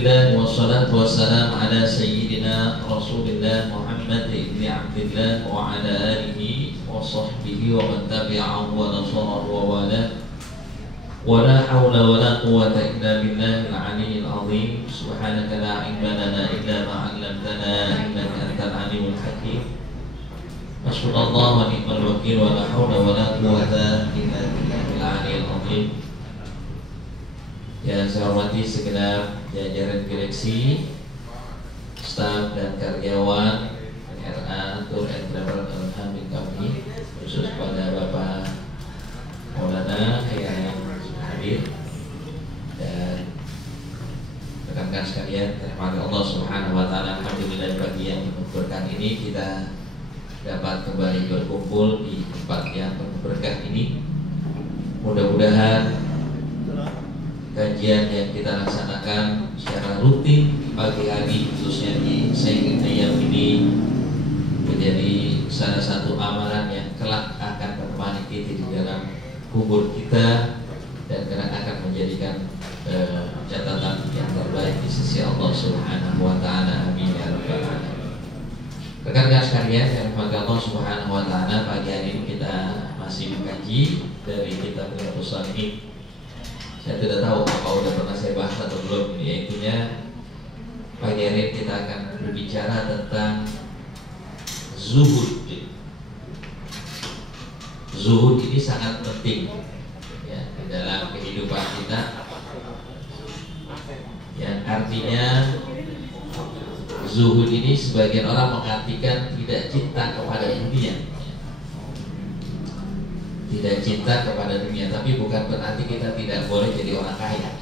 Alhamdulillah wassalatu wassalamu ala sayyidina Rasulillah Muhammad ibn Abdillah wa ala alihi wa sahbihi wa man tabi'ahu wa nasara wa wala wa la hawla wa la quwwata illa billahil aliyyil azim. Subhanaka la ilma lana illa ma 'allamtana innaka antal alimul hakim. Hasbunallahu wa ni'mal wakil wa la hawla wa la quwwata illa billahil aliyyil azim. Yang saya hormati segenap jajaran direksi, staf dan karyawan RA Tour and Travel Alhamdulillah kami, khusus pada Bapak Maulana yang hadir dan rekan-rekan sekalian, terima Allah Subhanahu wa taala. Alhamdulillah pagi yang penuh berkah ini kita dapat kembali berkumpul di tempat yang penuh berkah ini. Mudah-mudahan kajian yang kita laksanakan secara rutin di pagi hari, khususnya di Sayyidina Ayam ini, menjadi salah satu amalan yang kelak akan menemani kita di dalam kubur kita dan kelak akan menjadikan catatan yang terbaik di sisi Allah Subhanahu wa taala. Amin ya rabbal alamin. Rekan-rekan sekalian yang dirahmati Allah Subhanahu wa taala, pagi hari ini kita masih mengkaji dari kitab Riyadhus Shalihin. Saya tidak tahu apa udah pernah saya bahas atau belum, yaitunya pagi hari kita akan berbicara tentang zuhud. Zuhud ini sangat penting ya, di dalam kehidupan kita, yang artinya zuhud ini sebagian orang mengartikan tidak cinta kepada dunia. Tidak cinta kepada dunia, tapi bukan berarti kita tidak boleh jadi orang kaya.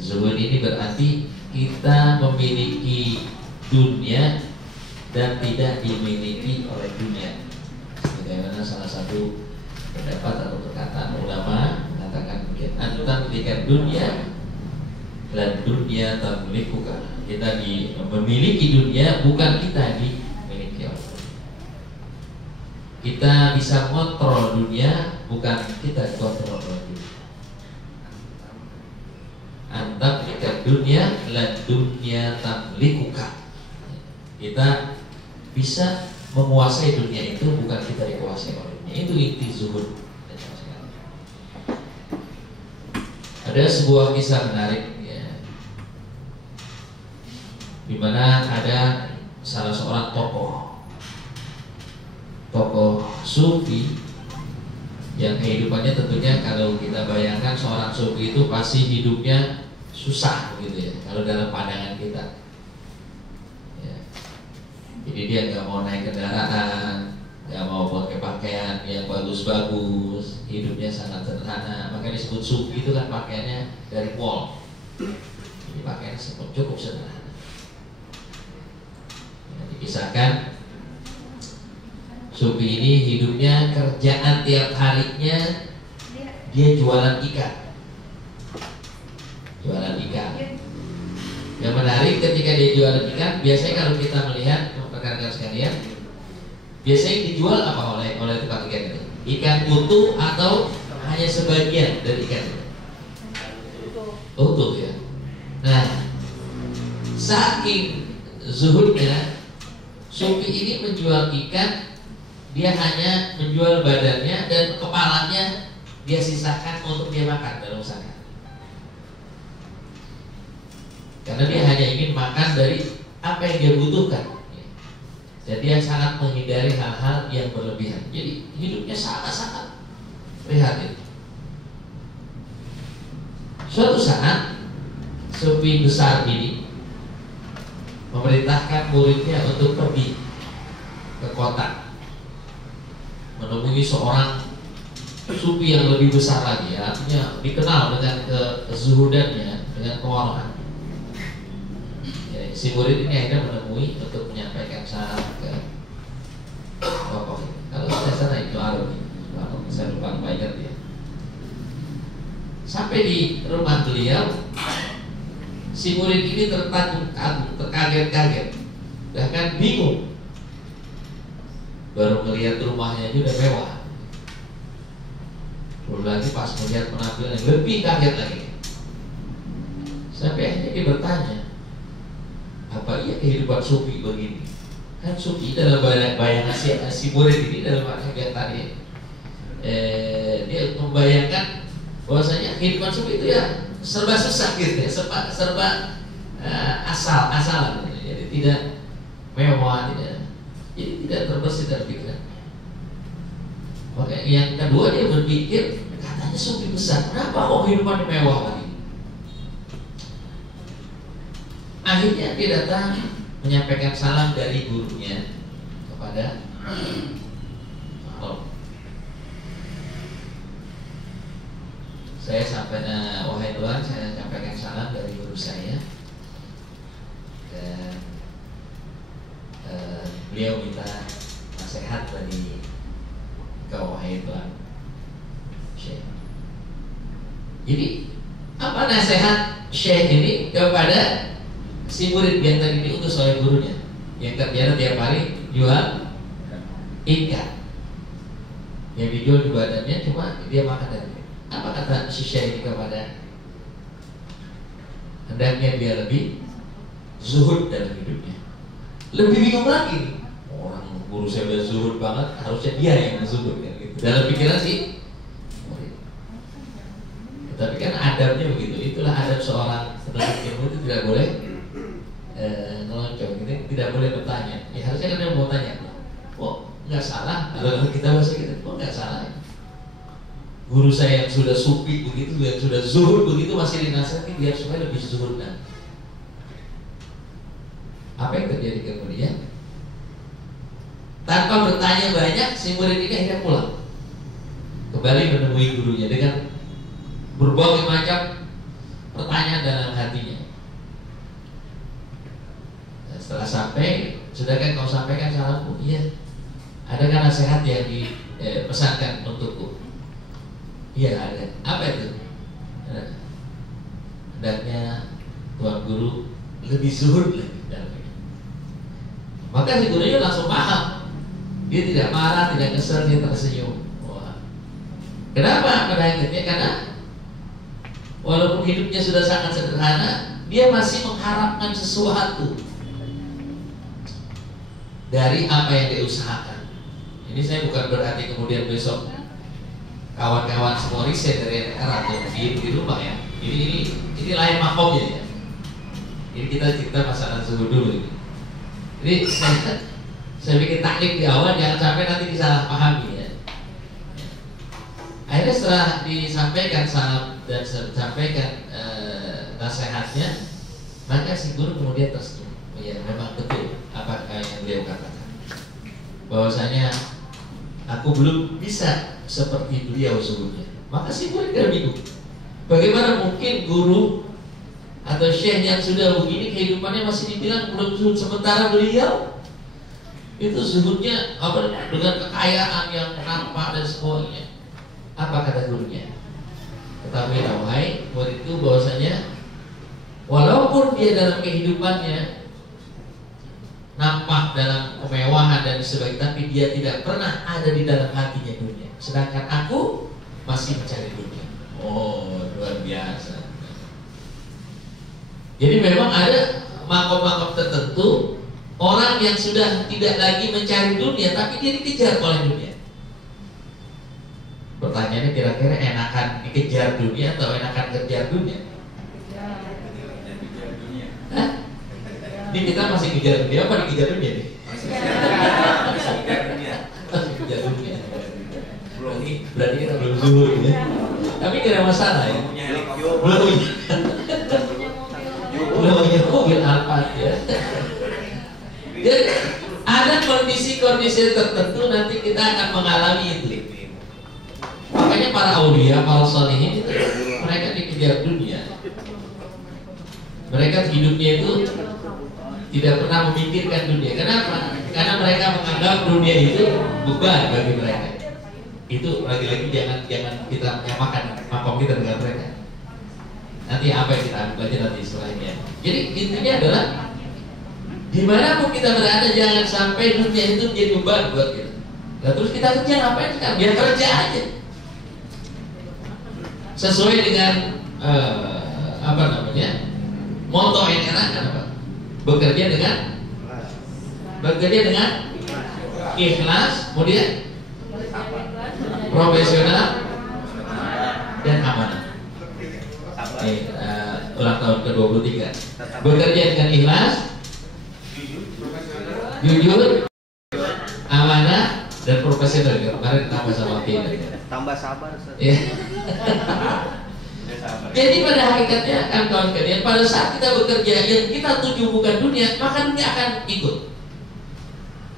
Zuhud ini berarti kita memiliki dunia dan tidak dimiliki oleh dunia. Sebagaimana salah satu pendapat atau perkataan ulama mengatakan begini: "Anta memiliki dunia dan dunia tamlikuka." Kita memiliki dunia, bukan kita dimiliki oleh. Kita bisa kontrol dunia, bukan kita kontrol dunia. Anta memiliki dunia, dan dunia tamlikuka. Kita bisa menguasai dunia itu, bukan kita dikuasai oleh dunia. Itu inti zuhud. Ada sebuah kisah menarik ya, di mana ada salah seorang tokoh sufi yang kehidupannya tentunya kalau kita bayangkan seorang sufi itu pasti hidupnya susah gitu ya, kalau dalam pandangan kita ya. Jadi dia nggak mau naik kendaraan, nggak mau pakai pakaian yang bagus-bagus, hidupnya sangat sederhana. Makanya disebut sufi itu kan pakaiannya dari wall, jadi pakaiannya cukup sederhana ya. Dikisahkan sufi ini hidupnya, kerjaan tiap harinya dia jualan ikan. Jualan ikan. Yang menarik ketika dia jualan ikan, biasanya kalau kita melihat rekan-rekan sekalian, biasanya dijual apa oleh tukang ikan itu? Ikan utuh atau hanya sebagian dari ikan itu? Utuh ya. Nah, saking zuhudnya, sufi ini menjual ikan. Dia hanya menjual badannya dan kepalanya dia sisakan untuk dia makan dalam sehari. Karena dia hanya ingin makan dari apa yang dia butuhkan. Jadi dia sangat menghindari hal-hal yang berlebihan. Jadi hidupnya sangat-sangat prihatin. Suatu saat sufi besar ini memerintahkan muridnya untuk pergi ke kota, menemui seorang sufi yang lebih besar lagi, artinya dikenal dengan kezuhudannya, dengan kewarahan. Ya, si murid ini akhirnya menemui untuk menyampaikan salam ke tokoh ini. Kalau saya sana itu Arab, saya lupa ingat ya. Sampai di rumah beliau, si murid ini terkagum-kagum, terkaget-kaget, bahkan bingung. Baru melihat rumahnya aja udah mewah. Belum lagi pas melihat penampilan yang lebih kaget lagi. Sampai akhirnya dia bertanya, apa iya kehidupan sufi begini? Kan sufi dalam bayangan si murid ini dalam makna yang tadi dia membayangkan bahwasanya kehidupan sufi itu ya serba susah gitu ya, serba asalan gitu. Jadi tidak mewah, jadi tidak terbersih dari pikiran. Maka yang kedua dia berpikir, katanya sufi besar, kenapa kok kehidupan mewah begini? Akhirnya dia datang menyampaikan salam dari gurunya kepada Allah. Saya sampaikan, wahai Tuhan, saya sampaikan salam dari guru saya, dan beliau minta nasihat dari kau, wahai Tuhan Syekh. Jadi apa nasihat Syekh ini kepada si murid yang tadi diutus oleh gurunya, yang terbiasa tiap hari jual ikan, yang dijual di badannya cuma dia makan dari. Apa kata si Syekh ini kepada, hendaknya dia lebih zuhud dalam hidupnya. Lebih bingung lagi, orang guru saya udah zuhud banget, harusnya dia yang zuhud kan, gitu. Dalam pikiran sih murid. Tapi kan adabnya begitu, itulah adab seorang penuntut ilmu, itu tidak boleh ngelonjong, gitu, tidak boleh bertanya. Ya harusnya kan dia mau tanya, kok nggak salah? Kalau kita bahasa gitu, kok nggak salah? Guru saya yang sudah sufi begitu, yang sudah zuhud begitu, masih dinasihati biar supaya lebih zuhud. Nah, apa yang terjadi kemudian? Tanpa bertanya banyak, si murid ini akhirnya pulang, kembali menemui gurunya dengan berbagai macam pertanyaan dalam hatinya. Setelah sampai, sudahkah kau sampaikan salamku? Iya. Adakah nasihat yang dipesankan untukku? Iya ada. Apa itu? Hendaknya Tuan Guru lebih zuhud lagi dalamnya. Maka si gurunya langsung paham. Dia tidak marah, tidak kesel, dia tersenyum. Wah. Kenapa? Pada akhirnya karena walaupun hidupnya sudah sangat sederhana, dia masih mengharapkan sesuatu dari apa yang dia usahakan. Ini saya bukan berarti kemudian besok kawan-kawan semua riset dari NR atau di rumah ya. Ini lain makomnya ya. Ini kita masalah suhu dulu ini. Jadi saya bikin taklik di awal, jangan sampai nanti disalahpahami ya. Akhirnya setelah disampaikan salam dan disampaikan nasihatnya, maka si guru kemudian tersenyum. Ya memang betul apa yang beliau katakan, bahwasanya aku belum bisa seperti beliau sebelumnya. Maka si murid kan bingung, bagaimana mungkin guru atau syekh yang sudah begini kehidupannya masih dibilang belum zuhud, sementara beliau itu zuhudnya apa, dengan kekayaan yang nampak dan sebagainya. Apa kata gurunya? Ketahuilah wahai muridku, bahwasanya walaupun dia dalam kehidupannya nampak dalam kemewahan dan sebagainya, tapi dia tidak pernah ada di dalam hatinya dunia. Sedangkan aku masih mencari dunia. Oh, luar biasa. Jadi memang ada makom-makom tertentu, orang yang sudah tidak lagi mencari dunia, tapi dia dikejar oleh dunia. Pertanyaannya kira-kira enakan dikejar dunia atau enakan kejar dunia? Hah? Ini kita masih kejar dunia apa dikejar dunia nih? Masih kejar dunia. Kejar dunia. Berarti kita belum zuhud ya. Tapi tidak masalah ya. Belum punya mobil Alphard ya. Jadi ada kondisi-kondisi tertentu nanti kita akan mengalami itu. Makanya para aulia, para sholihin itu mereka dikejar dunia. Mereka hidupnya itu tidak pernah memikirkan dunia. Kenapa? Karena mereka menganggap dunia itu beban bagi mereka. Itu lagi-lagi jangan kita menyamakan makom kita dengan mereka. Nanti apa yang kita ambil aja nanti setelahnya. Jadi intinya adalah dimanapun kita berada, jangan sampai dunia itu menjadi beban buat kita. Nah, terus kita kerja ngapain? Biar kerja aja. Sesuai dengan Moto NRA kan apa? Bekerja dengan ikhlas, kemudian profesional dan amanah. Ulang tahun ke-23. Bekerja dengan ikhlas, jujur, amanah, dan profesional. Kemarin tambah sama Pina. Tambah sabar. Ya. Jadi pada hakikatnya kan kawan kalian, pada saat kita bekerja yang kita tuju bukan dunia, maka dunia akan ikut.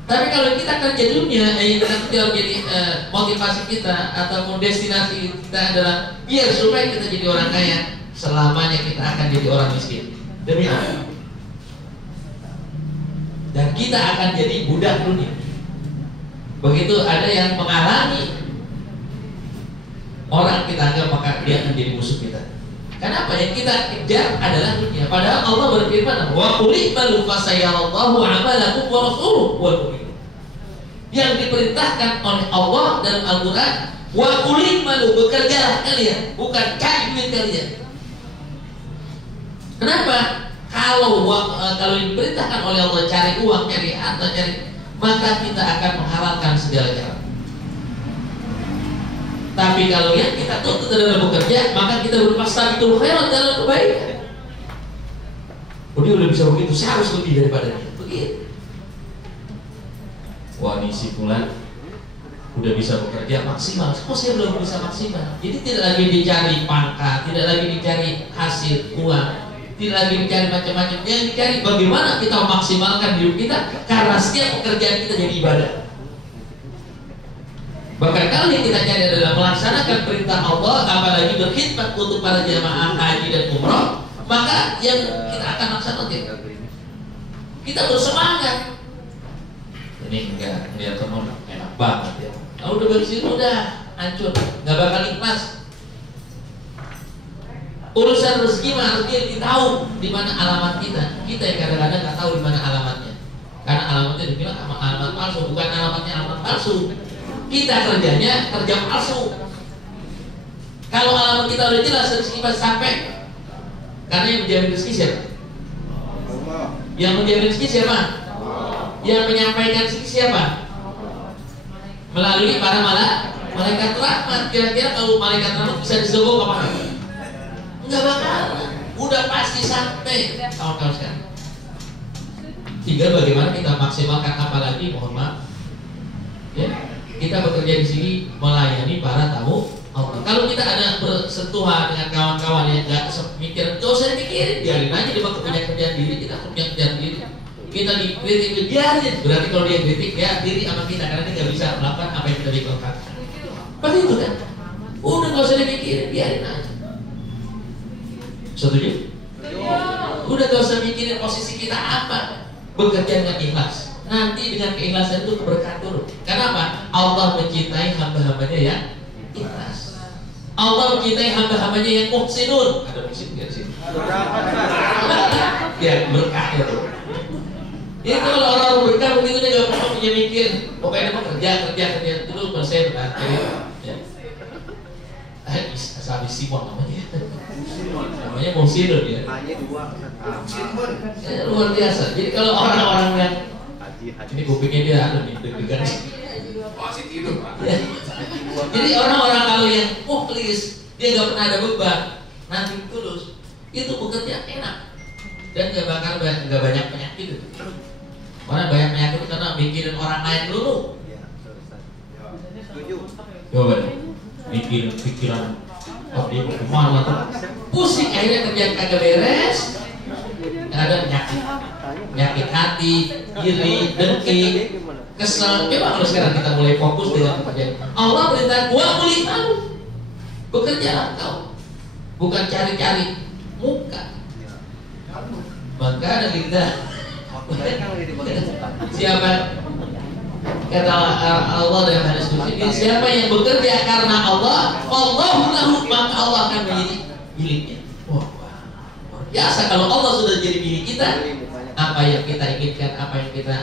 Tapi kalau kita kerja dunia, yang nanti jadi motivasi kita ataupun destinasi kita adalah biar supaya kita jadi orang kaya, selamanya kita akan jadi orang miskin. Demi apa? Dan kita akan jadi budak dunia. Begitu ada yang menghalangi orang kita anggap, maka dia akan jadi musuh kita. Kenapa? Yang kita kejar adalah dunia. Padahal Allah berfirman, wa qul i'malu fasayarallahu 'amalakum wa rasuluhu wal mu'minun. Yang diperintahkan oleh Allah dalam Al-Qur'an, wa qul i'malu, bekerjalah kalian, bukan cari duit kalian. Kenapa? Kalau diperintahkan oleh Allah cari uang, cari harta, maka kita akan menghalalkan segala cara. Tapi kalau yang kita tuntut adalah bekerja, maka kita berfastabiqul khairat, dalam kebaikan. Oh, dia udah bisa begitu, saya harus lebih daripada dia. Begitu. Wah, ini si Fulan udah bisa bekerja maksimal. Kok saya belum bisa maksimal? Jadi tidak lagi dicari pangkat, tidak lagi dicari hasil uang, tidak lagi dicari macam-macam. Yang dicari bagaimana kita memaksimalkan hidup kita, karena setiap pekerjaan kita jadi ibadah. Bahkan kalau yang kita cari adalah melaksanakan perintah Allah, apalagi berkhidmat untuk para jamaah haji dan umroh, maka yang kita akan laksanakan. Kita bersemangat. Ini enggak, lihat teman enak banget ya. Udah bersih, udah hancur, nggak bakal ikhlas. Urusan rezeki mah harus dia tahu di mana alamat kita. Kita yang kadang-kadang nggak tahu di mana alamatnya. Karena alamatnya dibilang alamat palsu, bukan alamatnya alamat palsu. Kita kerjanya kerja palsu. Kalau alamat kita udah jelas, rezeki pasti sampai. Karena yang menjamin rezeki siapa? Yang menjamin rezeki siapa? Yang menyampaikan rezeki siapa? Melalui para malaikat rahmat. Kira-kira kalau malaikat rahmat bisa disebut apa? Enggak bakal. Udah pasti sampai. Kawan-kawan sekarang. Tinggal bagaimana kita maksimalkan, apalagi mohon maaf. Ya. Kita bekerja di sini melayani para tamu Allah. Kalau kita ada bersentuhan dengan kawan-kawan yang nggak mikir, gak usah dipikirin, biarin aja dia punya kerjaan diri, kita punya kerjaan diri. Kita dikritik, biarin. Berarti kalau dia kritik, ya diri sama kita, karena dia nggak bisa melakukan apa yang kita lakukan. Begitu kan? Udah gak usah dipikirin, biarin aja. Setuju? Udah gak usah mikirin posisi kita apa. Bekerja dengan ikhlas. Nanti dengan keikhlasan itu keberkahan turun. Kenapa? Allah mencintai hamba-hambanya yang ikhlas. Allah mencintai hamba-hambanya yang muhsinun. Ada muhsin nggak sih? Ya, berkah itu. Itu kalau orang berkah begitu dia nggak perlu punya mikir. Pokoknya dia kerja terus persen nanti. Ya. Habis Simon namanya. Namanya muhsinun ya. Luar biasa. Jadi kalau orang-orang yang ini kupingnya dia ada nih, deg-degan. Masih tidur, Pak. Ya. Jadi orang-orang kalau yang mukhlis, dia nggak pernah ada beban, nanti tulus, itu bekerja enak dan nggak banyak penyakit. Orang banyak penyakit karena mikirin orang lain dulu. Coba deh, mikirin pikiran, oh dia mau kemana tuh? Pusing, akhirnya kerjaan kagak beres, ada penyakit hati, iri, dengki, kesel. Coba kalau sekarang kita mulai fokus dengan pekerjaan. Allah perintah gua boleh tahu, bekerjalah kau, bukan cari-cari muka. Maka ada kita. Siapa? Kata Allah dalam hadis qudsi, siapa yang bekerja karena Allah, Allahu lahu, maka Allah akan menjadi miliknya. Wah, biasa kalau Allah sudah jadi milik kita, apa yang kita inginkan, apa yang kita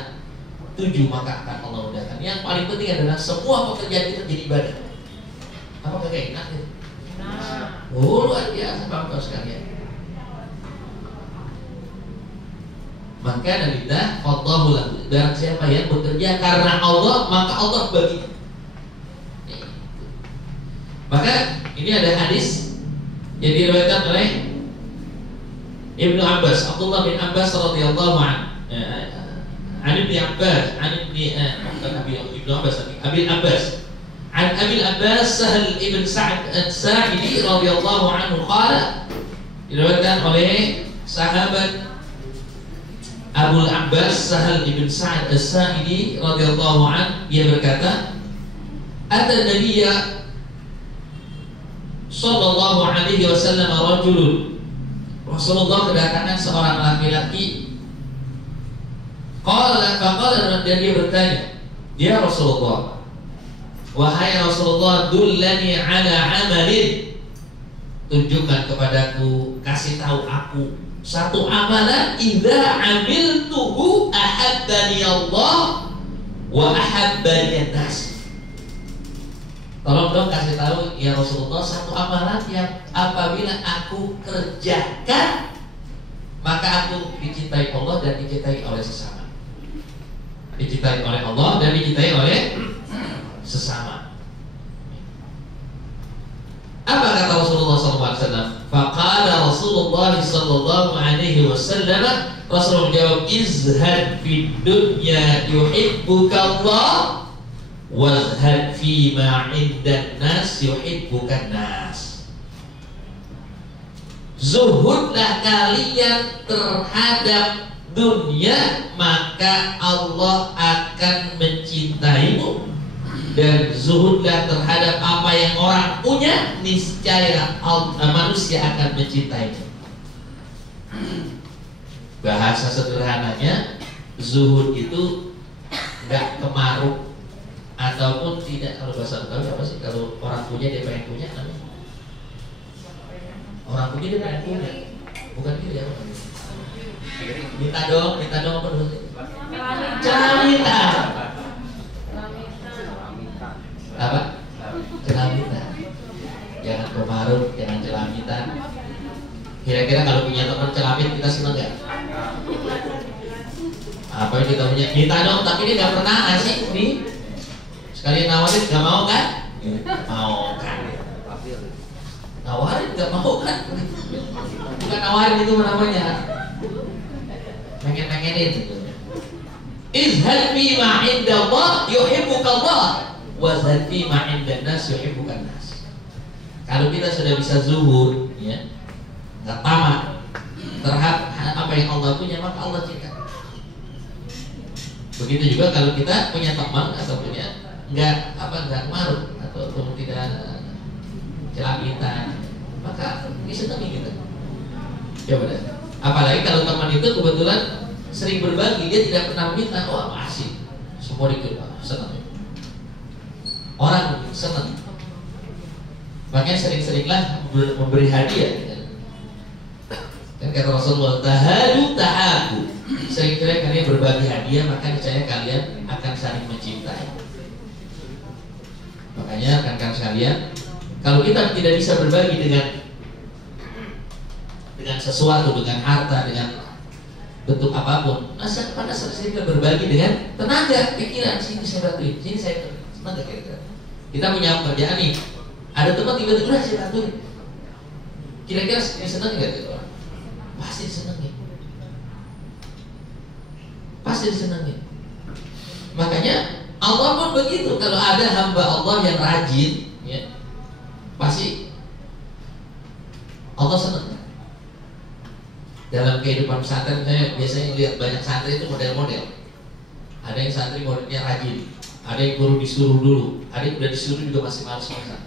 tuju, maka akan Allah mudahkan. Yang paling penting adalah semua pekerjaan kita jadi ibadah. Apa kagak enak ya? Oh, luar biasa Bapak sekalian. maka lillah fadlahu lahu. Barang siapa yang bekerja karena Allah, maka Allah baginya. Maka ini ada hadis yang diriwayatkan oleh Ibnu Abbas, Abdullah bin Abbas radhiyallahu anhu. Ibnu Abbas, Ibnu Abbas, Abi Abbas. An Abi Abbas Sahal ibn Sa'd As-Sa'idi radhiyallahu anhu qala, diriwayatkan oleh sahabat Abu Abbas Sahal ibn Sa'd As-Sa'idi radhiyallahu anhu, dia berkata, "Ata Nabiyya sallallahu alaihi wasallam rajulun." Rasulullah kedatangan seorang laki-laki. Qala faqala, dan dia bertanya, "Ya Rasulullah, wahai Rasulullah, dullani ala amalin, tunjukkan kepadaku, kasih tahu aku satu amalan, idza amiltuhu ahabbani Allah wa ahabbani nas." Tolong dong kasih tahu ya Rasulullah satu amalan yang apabila aku kerjakan maka aku dicintai Allah dan dicintai oleh sesama. Dicintai oleh Allah dan dicintai oleh sesama. Apa kata Rasulullah SAW? Faqala Rasulullah sallallahu alaihi wasallam, Rasulullah menjawab, izhad fid dunya yuhibbuka Allah, wazhad fima indan nas yuhibbukan nas. Zuhudlah kalian terhadap dunia, maka Allah akan mencintaimu. Dan zuhudlah terhadap apa yang orang punya, niscaya manusia akan mencintaimu. Bahasa sederhananya, zuhud itu enggak kemaruk ataupun tidak. Kalau bahasa Betawi apa sih? Kalau orang punya dia pengen punya, namanya orang punya dia pengen punya, bukan gitu ya? Minta dong apa dulu? Cerita. Apa? Celamitan. Jangan kemaruk, jangan celamitan. Kira-kira kalau punya teman celamit kita seneng nggak? Apa yang kita punya? Minta dong, tapi dia nggak pernah ngasih nih. Sekalian nawarin nggak mau kan? Mau kan? Nawarin nggak mau kan? Bukan nawarin itu namanya. Pengen-pengenin gitu. Izhad fi ma indallah yuhibbuka Allah, wazhad fi ma indan nas yuhibbukan nas. Kalau kita sudah bisa zuhud, ya, nggak tamak terhadap apa yang Allah punya, maka Allah cinta. Begitu juga kalau kita punya teman atau punya nggak maruk atau tidak celamitan, maka disenangi kita. Coba deh. Apalagi kalau teman itu kebetulan sering berbagi, dia tidak pernah minta, oh masih semua ikut, senang. Orang senang. Makanya sering-seringlah memberi hadiah. Kan kata Rasulullah, tahadu tahabu. Sering-sering kalian berbagi hadiah, maka niscaya kalian akan saling mencintai. Makanya rekan-rekan sekalian, kalau kita tidak bisa berbagi dengan sesuatu, dengan harta, dengan bentuk apapun, pada sering berbagi dengan tenaga, pikiran. Sini saya bantuin, sini saya tenaga kira-kira. Kita punya pekerjaan nih, ada teman tiba-tiba saya bantuin. Kira-kira senang nggak gitu orang? Pasti disenangi. Pasti disenangi. Makanya Allah pun begitu. Kalau ada hamba Allah yang rajin, ya, pasti Allah senang. Dalam kehidupan pesantren, saya biasanya lihat banyak santri itu model-model. Ada yang santri modelnya rajin, ada yang guru disuruh dulu, ada yang udah disuruh juga masih malas-malasan.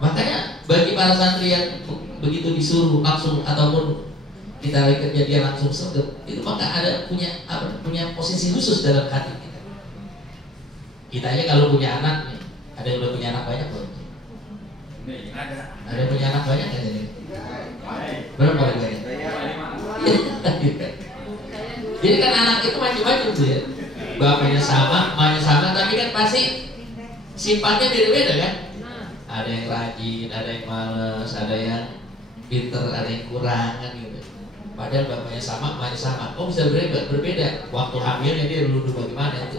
Makanya bagi para santri yang begitu disuruh langsung ataupun kita kerja dia langsung sergap, itu maka ada punya posisi khusus dalam hati kita. Kita aja kalau punya anak, ada yang udah punya anak banyak belum? Ada yang punya anak banyak kan ini? Berapa banyak? Jadi kan anak itu macam-macam tuh ya. Bapaknya sama, mamanya sama, tapi kan pasti sifatnya beda-beda kan? Ada yang rajin, ada yang malas, ada yang pinter, ada yang kurang kan gitu. Padahal bapaknya sama, emaknya sama. Oh bisa berbeda. Waktu hamilnya dia dulu bagaimana itu.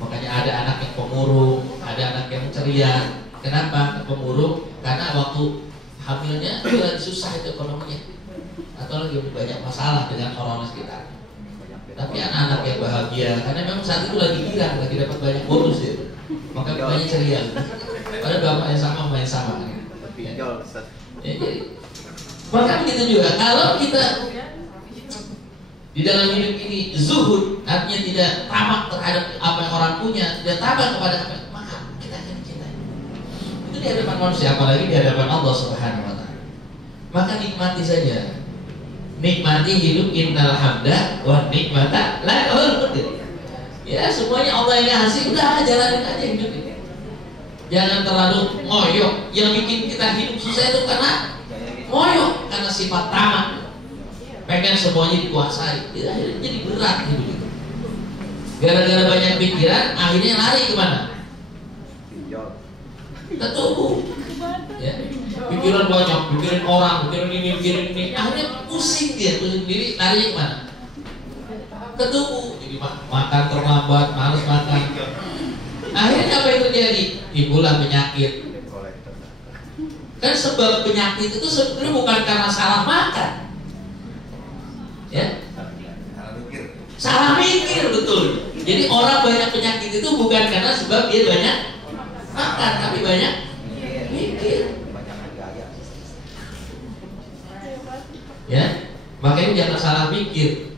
Makanya ada anak yang pemurung, ada anak yang ceria. Kenapa pemurung? Karena waktu hamilnya itu lagi susah itu ekonominya, atau lagi banyak masalah dengan orang sekitar. Tapi anak-anak yang bahagia, karena memang saat itu lagi girang, lagi dapat banyak bonus ya. Maka bapaknya ceria. Padahal bapaknya sama, emaknya sama. Ya, jadi maka begitu juga kalau kita di dalam hidup ini zuhud, artinya tidak tamak terhadap apa yang orang punya, tidak tamak kepada apa, maka kita akan dicintai. Itu di hadapan manusia, apalagi di hadapan Allah Subhanahu wa taala. Maka nikmati saja. Nikmati hidup, innal hamda wa nikmata la yaghfir. Ya, semuanya Allah yang ngasih, udah jalanin aja hidup ini. Jangan terlalu ngoyo. Yang bikin kita hidup susah itu karena ngoyo, karena sifat tamak. Pengen semuanya dikuasai, akhirnya jadi berat hidup itu. Gara-gara banyak pikiran, akhirnya lari kemana? Ke tubuh. Ya. Pikiran banyak, pikirin orang, pikirin ini, akhirnya pusing dia, pusing diri, lari kemana? Ke tubuh. Jadi makan terlambat, malas makan. Akhirnya apa yang terjadi? Timbullah penyakit. Kan sebab penyakit itu sebenarnya bukan karena salah makan, ya, salah mikir, betul. Jadi orang banyak penyakit itu bukan karena sebab dia banyak makan, tapi banyak mikir. Ya, makanya jangan salah mikir.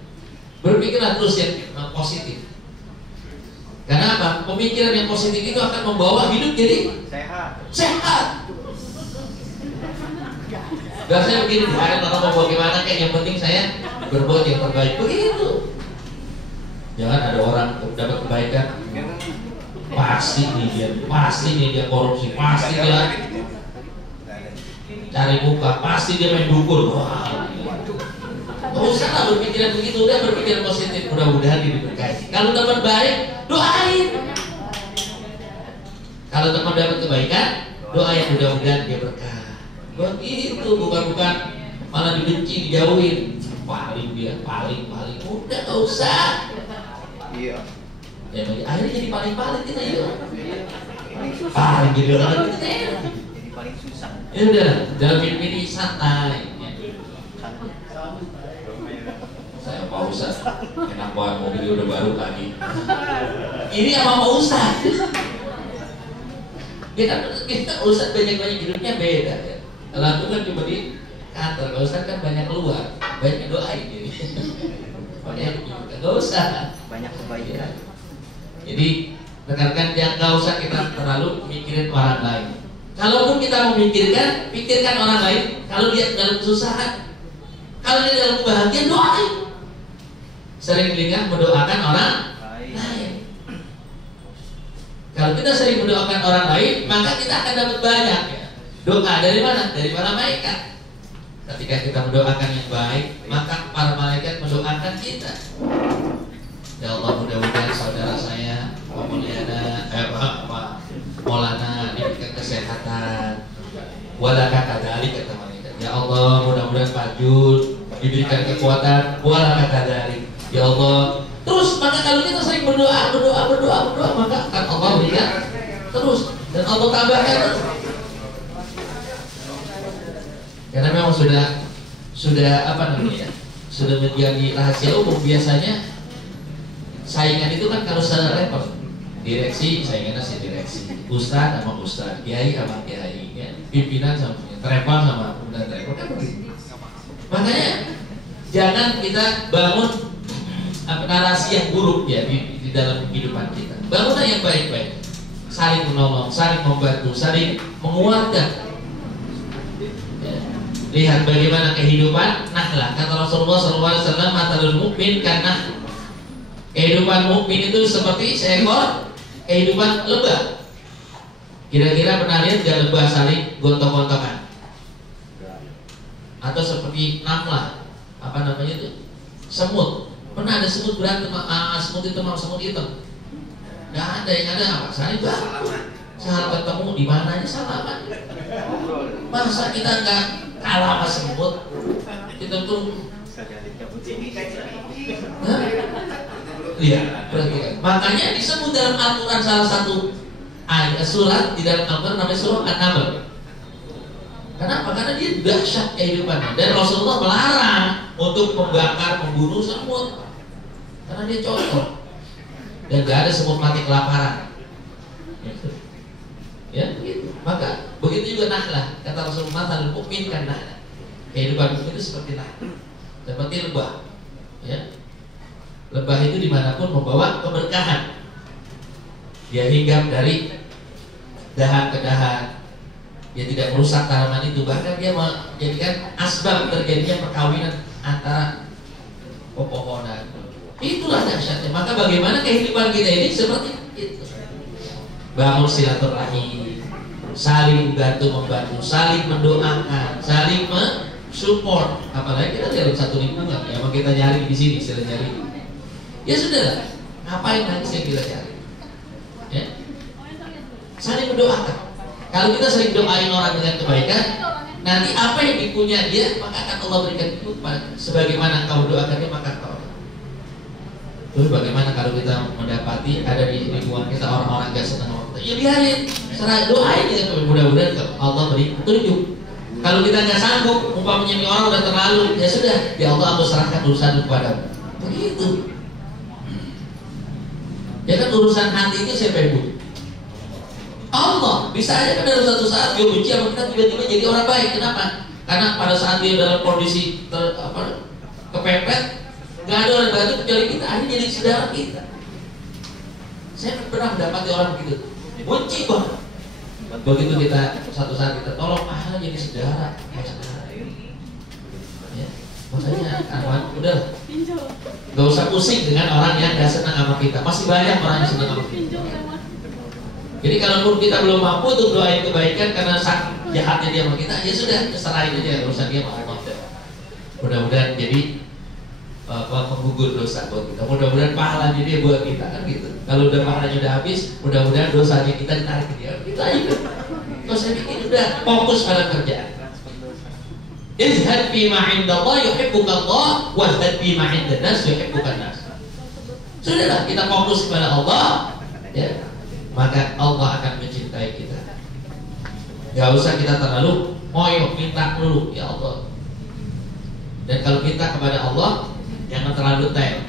Berpikirlah terus yang positif. Karena apa? Pemikiran yang positif itu akan membawa hidup jadi sehat. Gak saya begini, ada orang mau bagaimana kayak yang penting saya berbuat yang terbaik, begitu. Jangan ada orang dapat kebaikan, pasti nih dia korupsi, pasti dia cari muka, pasti dia main dukun. Wah, nggak usah lah berpikiran begitu, udah berpikiran positif, mudah-mudahan diberkahi. Kalau teman baik, doain. Kalau teman dapat kebaikan, doain mudah-mudahan dia berkah. Begitu, bukan malah dibenci, dijauhin. Paling udah nggak usah. Iya. Ya, akhirnya jadi paling kita itu. Paling jadi orang kita. Jadi paling susah. Ya udah, dalam hidup ini santai. Saya Pak Ustaz, enak banget mobil udah baru lagi. Ini sama Pak Ustaz. Kita Ustaz banyak hidupnya beda ya. Kalau aku kan cuma di kantor, kalau Ustaz kan banyak keluar, banyak doain jadi. Banyak nggak usah. Banyak kebaikan. Jadi rekan-rekan jangan nggak usah kita terlalu mikirin orang lain. Kalaupun kita memikirkan, pikirkan orang lain. Kalau dia dalam kesusahan, kalau dia dalam kebahagiaan, doain. Sering dengar mendoakan orang lain. Kalau kita sering mendoakan orang lain, maka kita akan dapat banyak ya. Doa dari mana? Dari para malaikat. Ketika kita mendoakan yang baik, maka para malaikat mendoakan kita. Ya Allah, mudah-mudahan saudara saya Maulana diberikan kesehatan. Walaka kadalik kata malaikat. Ya Allah, mudah-mudahan Pak Jul diberikan kekuatan. Walaka kadalik. Ya Allah. Terus maka kalau kita sering berdoa, maka akan Allah berikan terus dan Allah tambahkan terus. Karena memang sudah apa namanya? Sudah menjadi rahasia umum. Biasanya saingan itu kan kalau secara level, direksi saingannya si direksi, ustadz sama ustadz, kiai sama kiai, ya. Pimpinan sama travel sama pimpinan travel kan begitu. Makanya jangan kita bangun narasi yang buruk ya di dalam kehidupan kita. Bangunlah yang baik-baik, saling menolong, saling membantu, saling menguatkan. Lihat bagaimana kehidupan Nahlah. Kata Rasulullah SAW, matalul mukmin karena kehidupan mukmin itu seperti seekor kehidupan lebah. Kira-kira pernah lihat gak lebah saling gontok-gontokan? Atau seperti namlah, apa namanya itu? Semut. Pernah ada semut berantem, semut itu sama semut hitam? Gak ada, yang ada apa? Saling bantu. Saat ketemu di mana aja salaman. Masa kita nggak kalah sama semut? Kita kita tuh. Iya, perhatikan. Makanya disebut dalam Al-Quran salah satu ayat surat di dalam Al-Quran namanya surah An-Naml. Kenapa? Karena dia dahsyat kehidupannya. Dan Rasulullah melarang untuk membakar, membunuh semut, karena dia cocok. Dan gak ada semut mati kelaparan. Ya, begitu. Maka begitu juga nahlah. Kata Rasulullah, "Matalul mu'min kan nahlah." Kehidupan mukmin itu seperti nahlah, seperti lebah. Ya, lebah itu dimanapun membawa keberkahan. Dia hinggap dari dahan ke dahan. Dia tidak merusak tanaman itu, bahkan dia menjadikan asbab terjadinya perkawinan antara pepohonan. Itulah dahsyatnya. Maka bagaimana kehidupan kita ini seperti itu. Bangun silaturahim, saling bantu-membantu, saling mendoakan, saling mensupport. Apalagi kita dalam satu lingkungan, ya emang kita nyari di sini, istilah nyari. Ya sudah, ngapain lagi yang kita cari? Ya, saling mendoakan. Kalau kita sering doain orang dengan kebaikan, nanti apa yang dipunya dia, maka akan Allah berikan itu. Sebagaimana kau doakan dia, maka kau. Terus bagaimana kalau kita mendapati ada di lingkungan kita orang-orang gak senang sama kita? Ya biarin, serah doain kita, mudah-mudahan Allah beri petunjuk. Kalau kita nggak sanggup, umpamanya ini orang udah terlalu, ya sudah, ya Allah aku serahkan urusan kepadamu. Begitu. Ya kan urusan hati itu siapa yang butuh? Allah. Bisa aja kan dalam satu saat dia benci sama kita, tiba-tiba jadi orang baik. Kenapa? Karena pada saat dia dalam kondisi kepepet, nggak ada orang bantu kecuali kita, akhirnya jadi saudara kita. Saya pernah mendapati orang begitu, benci banget. Begitu kita satu saat kita tolong, jadi saudara, ya, makanya kawan udah nggak usah pusing dengan orang yang nggak senang sama kita. Masih banyak orang yang senang sama kita. Jadi kalau kita belum mampu untuk doain kebaikan karena jahatnya dia sama kita, ya sudah, serahin aja urusan dia sama Allah. Mudah-mudahan jadi penggugur dosa buat kita. Mudah-mudahan pahalanya dia buat kita, kan gitu. Kalau udah pahalanya udah habis, mudah-mudahan dosanya kita ditarik ke dia. Itu aja. Kalau saya bikin udah fokus pada kerjaan. Izhad bima indallah yuhibbukallah, wazhad bima indan nas yuhibbukan nas. Sudahlah, kita fokus kepada Allah, ya. Maka Allah akan mencintai kita. Gak usah kita terlalu moyo minta dulu, ya Allah. Dan kalau minta kepada Allah, jangan terlalu detail.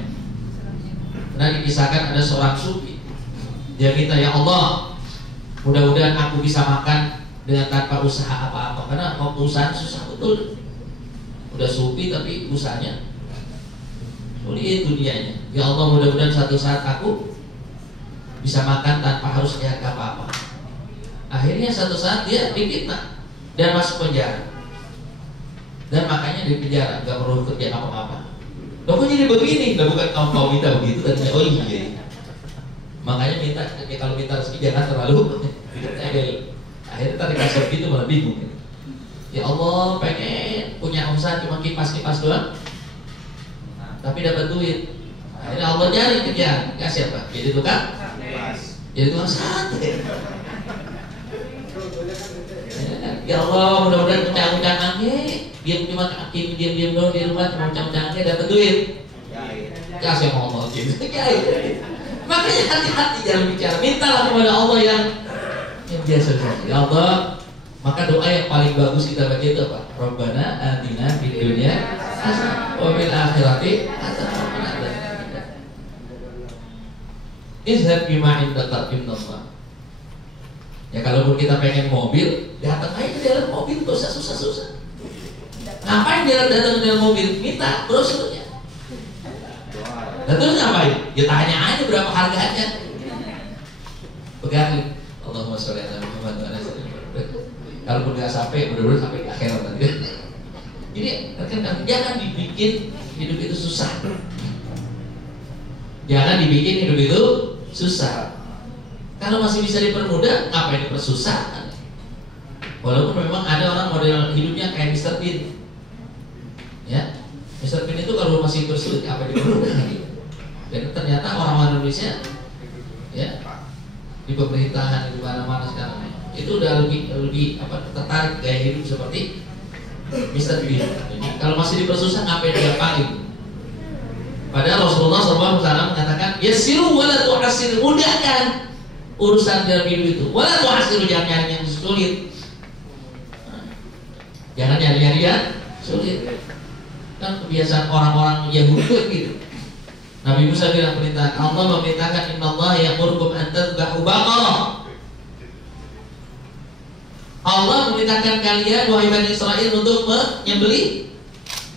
Pernah dikisahkan ada seorang sufi, dia minta, ya Allah, mudah-mudahan aku bisa makan dengan tanpa usaha apa-apa. Karena waktu usaha susah betul. Udah sufi tapi usahanya sulit dunianya. Ya Allah, mudah-mudahan satu saat aku bisa makan tanpa harus jaga apa-apa. Akhirnya satu saat dia difitnah dan masuk penjara. Dan makanya di penjara gak perlu kerja apa-apa. Loh kok jadi begini? Lah bukan kau minta begitu tadinya. Oh iya. Makanya minta, ya kalau minta rezeki jangan terlalu akhirnya tadi kasih gitu malah bingung. Ya Allah, pengen punya usaha cuma kipas-kipas doang, tapi dapat duit. Akhirnya Allah nyari kerjaan, kasih apa? Jadi tukang, jadi tukang sate. Ya Allah, mudah-mudahan uncang-uncangnya diam cuma diam doang di rumah, cuma uncang-uncangnya dapat duit. Kasih sama Allah gitu. Makanya hati-hati jangan bicara. Mintalah kepada Allah yang biasa saja. Ya Allah, maka doa yang paling bagus kita baca itu apa? Rabbana atina fid dunya hasanah wa fil akhirati hasanah wa qina adzabannar. Izhab bima indaka minallah. Ya kalaupun kita pengen mobil, datang aja ke dalam mobil, gak usah susah-susah. Ngapain datang ke dalam mobil? Minta brosurnya. Dan terus ngapain? Ya tanya aja berapa harganya. Pegang. Allahumma sholli ala Muhammad wa ala alihi. Kalaupun nggak sampai, benar-benar sampai ke akhirat nanti. Jadi jangan dibikin hidup itu susah. Jangan dibikin hidup itu susah. Kalau masih bisa dipermudah, ngapain dipersusah? Walaupun memang ada orang model hidupnya kayak Mr. Bean, ya, Mr. Bean itu kalau masih bersulit, apa dipermudah lagi? Dan ternyata orang-orang Indonesia, ya, di pemerintahan di mana-mana sekarang itu udah lebih tertarik gaya hidup seperti Mister Bean. Jadi kalau masih dipersusah ngapain dia paling? Padahal Rasulullah SAW mengatakan, yasiru wala tu'asiru, mudahkan urusan dalam hidup itu. Wala tu'asiru, jangan nyari yang sulit. Jangan nyari-nyari yang sulit. Kan kebiasaan orang-orang Yahudi gitu. Nabi Musa bilang perintah Allah memerintahkan innallaha ya'murukum an tadhbahu baqarah. Allah memerintahkan kalian wahai Bani Israil untuk menyembelih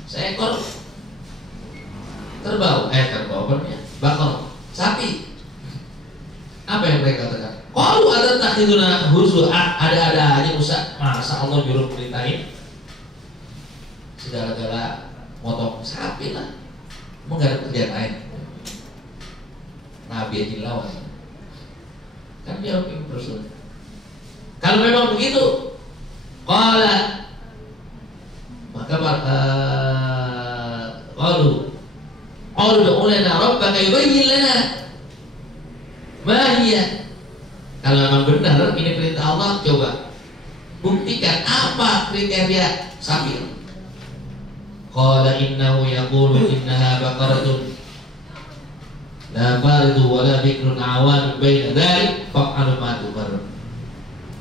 seekor kerbau, bakar, sapi. Apa yang mereka katakan? Kalau ada takhiduna huzwa, ada aja Musa. Masa Allah nyuruh perintahin segala-gala motong sapi lah. Emang gak ada kerjaan lain. Nabi aja lawan. Kan dia yang bersulit. Kalau memang begitu, qala maka qalu ulana rabbaka yubayyin lana ma hiya. Kalau memang benar ini perintah Allah, coba buktikan apa kriteria sapi. Qala innahu yaqulu innaha baqaratun la faridu wa la bikrun awan baina dzalik fa'alu ma tu'mar.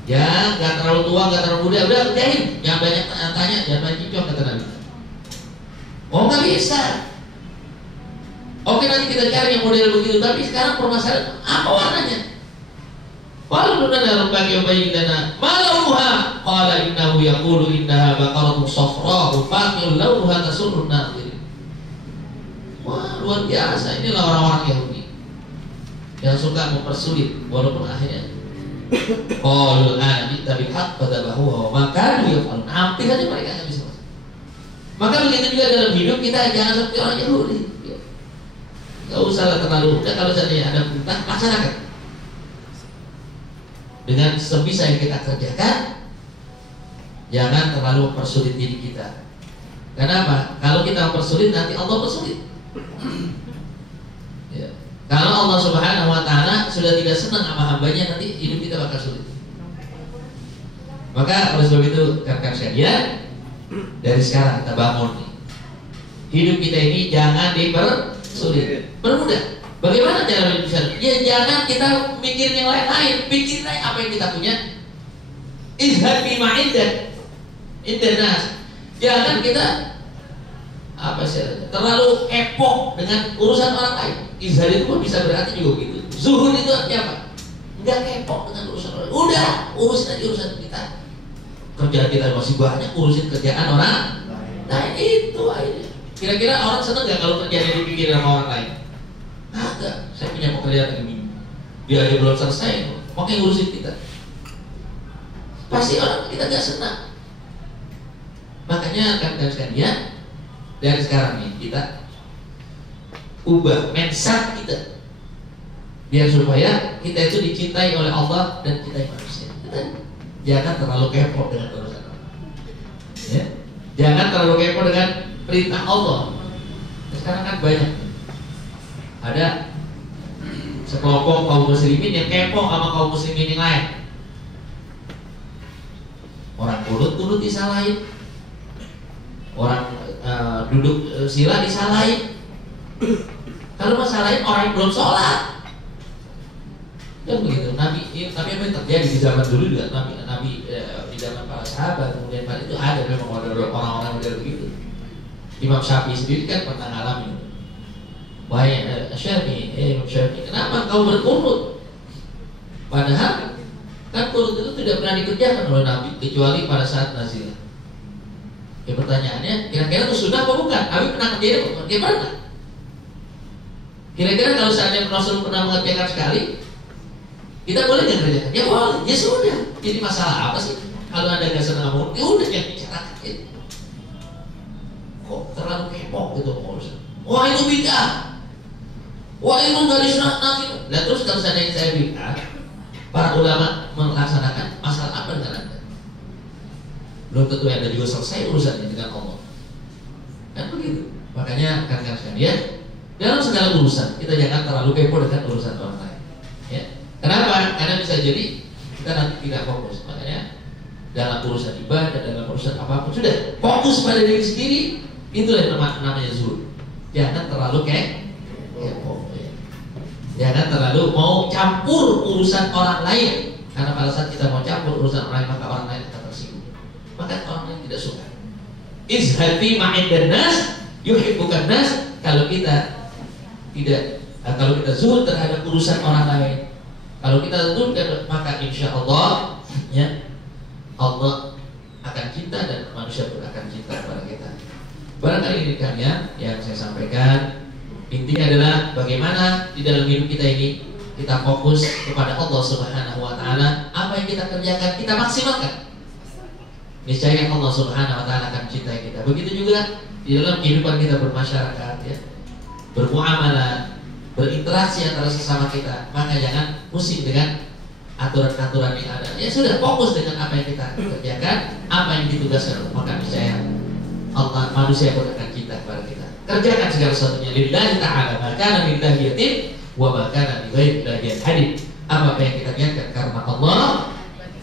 Ya, gak terlalu tua, gak terlalu muda, udah kerjain. Jangan banyak tanya, jangan banyak cincong, kata Nabi. Oh, gak bisa. Oke, nanti kita cari yang model begitu. Tapi sekarang permasalahan apa warnanya? Qalu lana rabbaka yubayyin lana ma launuha. Qala innahu yaqulu innaha baqaratun safra'u faqi'un launuha tasurrun nadhirin. Wah, luar biasa. Inilah orang-orang Yahudi yang suka mempersulit walaupun akhirnya qalu anita bil haqq fadabahu wa ma kanu yaf'alun. Hampir saja mereka nggak bisa. Maka begitu juga dalam hidup kita, jangan seperti orang Yahudi. Gak usah terlalu, kalau seandainya ada perintah, laksanakan dengan sebisa yang kita kerjakan. Jangan terlalu mempersulit diri kita. Kenapa? Kalau kita mempersulit, nanti Allah persulit. Ya. Kalau Allah Subhanahu wa Ta'ala sudah tidak senang sama hambanya, nanti hidup kita bakal sulit. Maka oleh sebab itu, rekan-rekan sekalian, dari sekarang kita bangun nih. Hidup kita ini jangan dipersulit, permudah. Bagaimana cara bisa? Ya jangan kita mikir yang lain-lain, pikirin apa yang kita punya. Izhad bima indanas. Jangan kita terlalu kepo dengan urusan orang lain. Izhad itu pun bisa berarti juga gitu. Zuhud itu artinya apa? Enggak kepo dengan urusan orang. Udah, urusin aja urusan kita. Kerjaan kita masih banyak, urusin kerjaan orang. Nah itu aja. Kira-kira orang senang nggak kalau kerjaan dipikirin sama orang lain? Agak. Saya punya pekerjaan ini, dia aja belum selesai, makanya ngurusin kita. Pasti orang kita nggak senang. Makanya kan sekalian, dari sekarang nih kita ubah mindset kita, biar supaya kita itu dicintai oleh Allah dan cintai manusia. Kita jangan terlalu kepo dengan urusan orang. Ya? Jangan terlalu kepo dengan perintah Allah. Sekarang kan banyak ada sekelompok kaum muslimin yang kepo sama kaum muslimin yang lain. Orang kurut disalahin, orang duduk sila disalahin. Kalau masalahin orang yang belum sholat, kan begitu. Tapi apa yang terjadi di zaman dulu juga Nabi di zaman para sahabat, kemudian pada itu ada memang orang-orang model begitu. Imam Syafi'i sendiri kan pernah ngalamin. Wahai Imam Syafi'i, kenapa kau berkurut? Padahal kan kurut itu tidak pernah dikerjakan oleh Nabi kecuali pada saat nazilah. Ya pertanyaannya, kira-kira itu sunnah apa bukan? Nabi pernah kerjain apa? Dia pernah. Kira-kira kalau seandainya Rasul pernah mengerjakan sekali, kita boleh nggak kerjakan? Ya boleh, ya sudah. Jadi masalah apa sih? Kalau ada nggak senang ya udah jangan bicarakan. Kok terlalu kepo gitu urusan? Wah itu bid'ah. Wah itu nggak disunat Nabi. Dan terus kalau seandainya saya bid'ah, para ulama melaksanakan, masalah apa dengan Anda? Belum tentu Anda juga selesai urusannya dengan Allah. Kan begitu. Makanya rekan-rekan sekalian, dalam segala urusan kita jangan terlalu kepo dengan urusan orang lain. Ya. Kenapa? Karena bisa jadi kita nanti tidak fokus. Makanya dalam urusan ibadah, dalam urusan apapun, sudah fokus pada diri sendiri. Itulah yang namanya zuhud. Jangan terlalu kepo, jangan terlalu mau campur urusan orang lain, karena pada saat kita mau campur urusan orang lain maka orang lain akan tersinggung, maka orang lain tidak suka. Izhati ma'indan nas yuhibbukan nas. Kalau kita zuhud terhadap urusan orang lain, kalau kita zuhud, maka insya Allah ya Allah akan cinta dan manusia pun akan cinta kepada kita. Barangkali ini yang saya sampaikan. Intinya adalah bagaimana di dalam hidup kita ini kita fokus kepada Allah Subhanahu wa taala. Apa yang kita kerjakan kita maksimalkan. Niscaya Allah Subhanahu wa taala akan cintai kita. Begitu juga di dalam kehidupan kita bermasyarakat ya. Bermuamalah, berinteraksi antara sesama kita. Maka jangan pusing dengan aturan-aturan yang ada. Ya sudah, fokus dengan apa yang kita kerjakan, apa yang ditugaskan. Maka niscaya Allah, manusia pun akan cinta kepada kita. Kerjakan segala sesuatunya lillahi ta'ala, maka lillahi yatim wa maka lillahi hadid. Apa yang kita kerjakan karena Allah,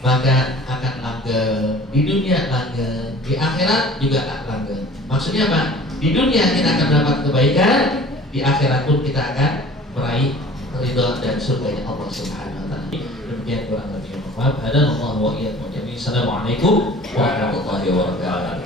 maka akan langgeng di dunia, langgeng di akhirat juga langgeng. Maksudnya apa? Di dunia kita akan mendapat kebaikan, di akhirat pun kita akan meraih ridha dan surganya Allah Subhanahu wa taala. Demikian kurang lebih. Assalamualaikum warahmatullahi wabarakatuh.